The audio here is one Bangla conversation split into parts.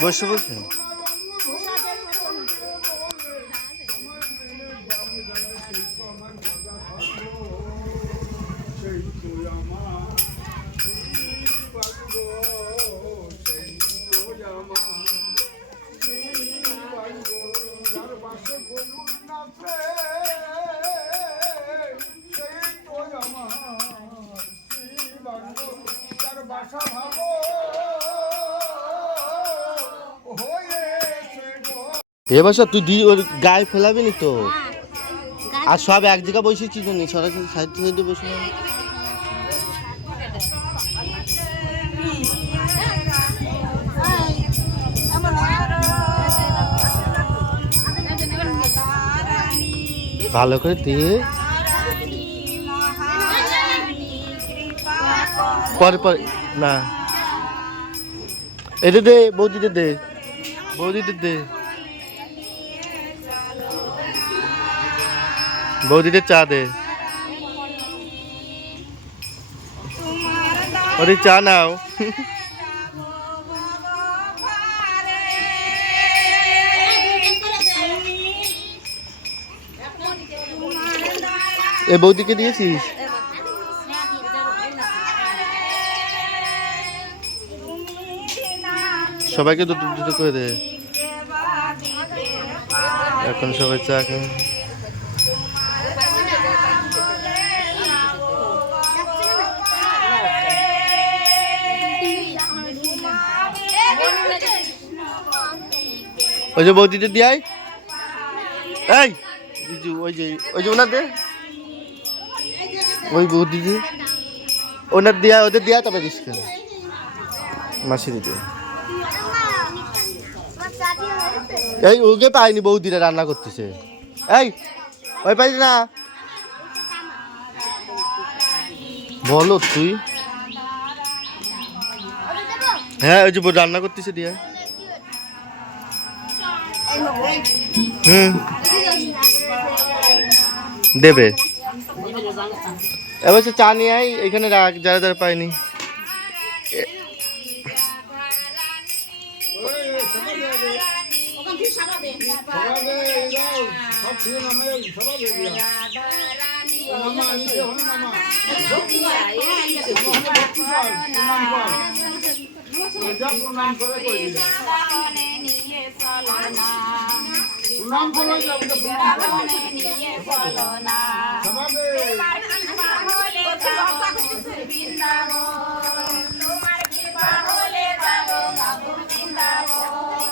বসে বসে? বাসা ভাবো। এ বছর তুই দি ওর গায়ে ফেলাবি নি তো? আর সব এক জায়গায় বসেছি তো নেই সরাসরি সাইড সাইডে বসে ভালো করে দিয়ে পরে পরে। না। এটা দে বৌদিতে দে। বৌদিতে দে। বৌদিতে চা দে। ওরে চা নাও। এ বৌদিকে দিয়েছিস? সবাইকে দুটো দুটো করে দে। এখন সবাই চা ওই যে বৌদিতে দিয়াই এই ওই যে ওই যে ওনার দে। ওই বৌদিদি। ওনার দিয়া ওদের দিয়া তবে দিস মাসি দিদি এই ওকে পাইনি বৌদিরা রান্না করতেছে। এই, ওই পাইনি না। বলো তুই। হ্যাঁ ওই যে রান্না করতেছে দিয়া। হুম। দেবে। এবার সে চা নিয়ে এখানে রাখ, যারা যারা পাইনি ভাত বসে বলতে পারছে না আমরা অন্যান্য ရောငါဘုရင်တာရော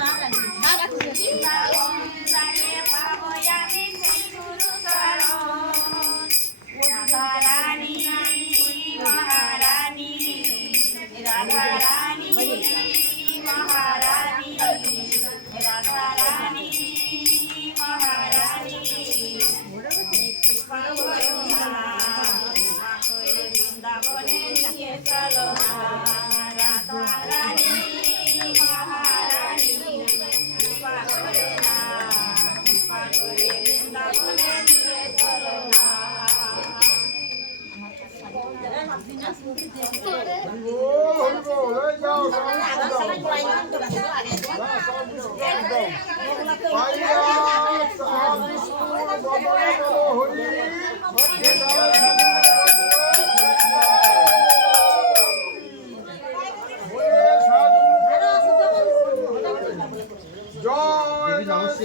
Nada, nada.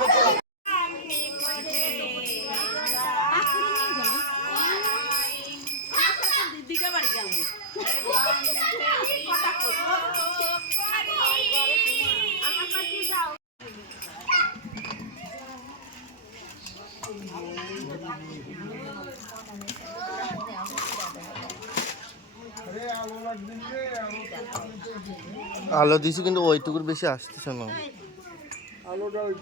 হতো। আলো দিছি কিন্তু ওইটুকুর বেশি আসতেছে না। আলোটা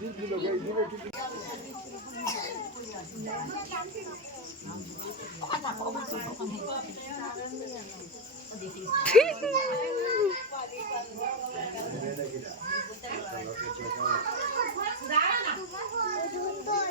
ওই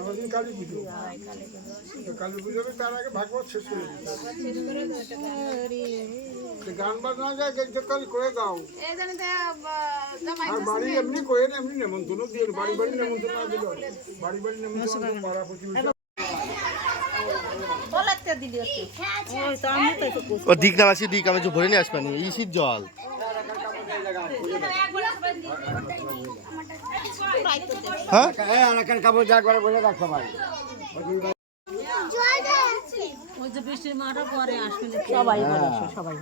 আমাদের কালী পুজো। কালী পুজোতে তার আগে ভাগবত শেষ করে গান বাজনা যায় গেছে কাল করে দাও। আর বাড়ি এমনি করে এমনি নেমন্তন্ন দিয়ে বাড়ি বাড়ি নেমন্তন্ন দিল বাড়ি বাড়ি নেমন্তন্ন পাড়া প্রতিবেশী। ও দিক না আসি দিক আমি ভরে নিয়ে আসবানি ইসির জল। হ্যাঁ? এলাকার কাপড় যা করে বলে রাখতে পারি সবাই সবাই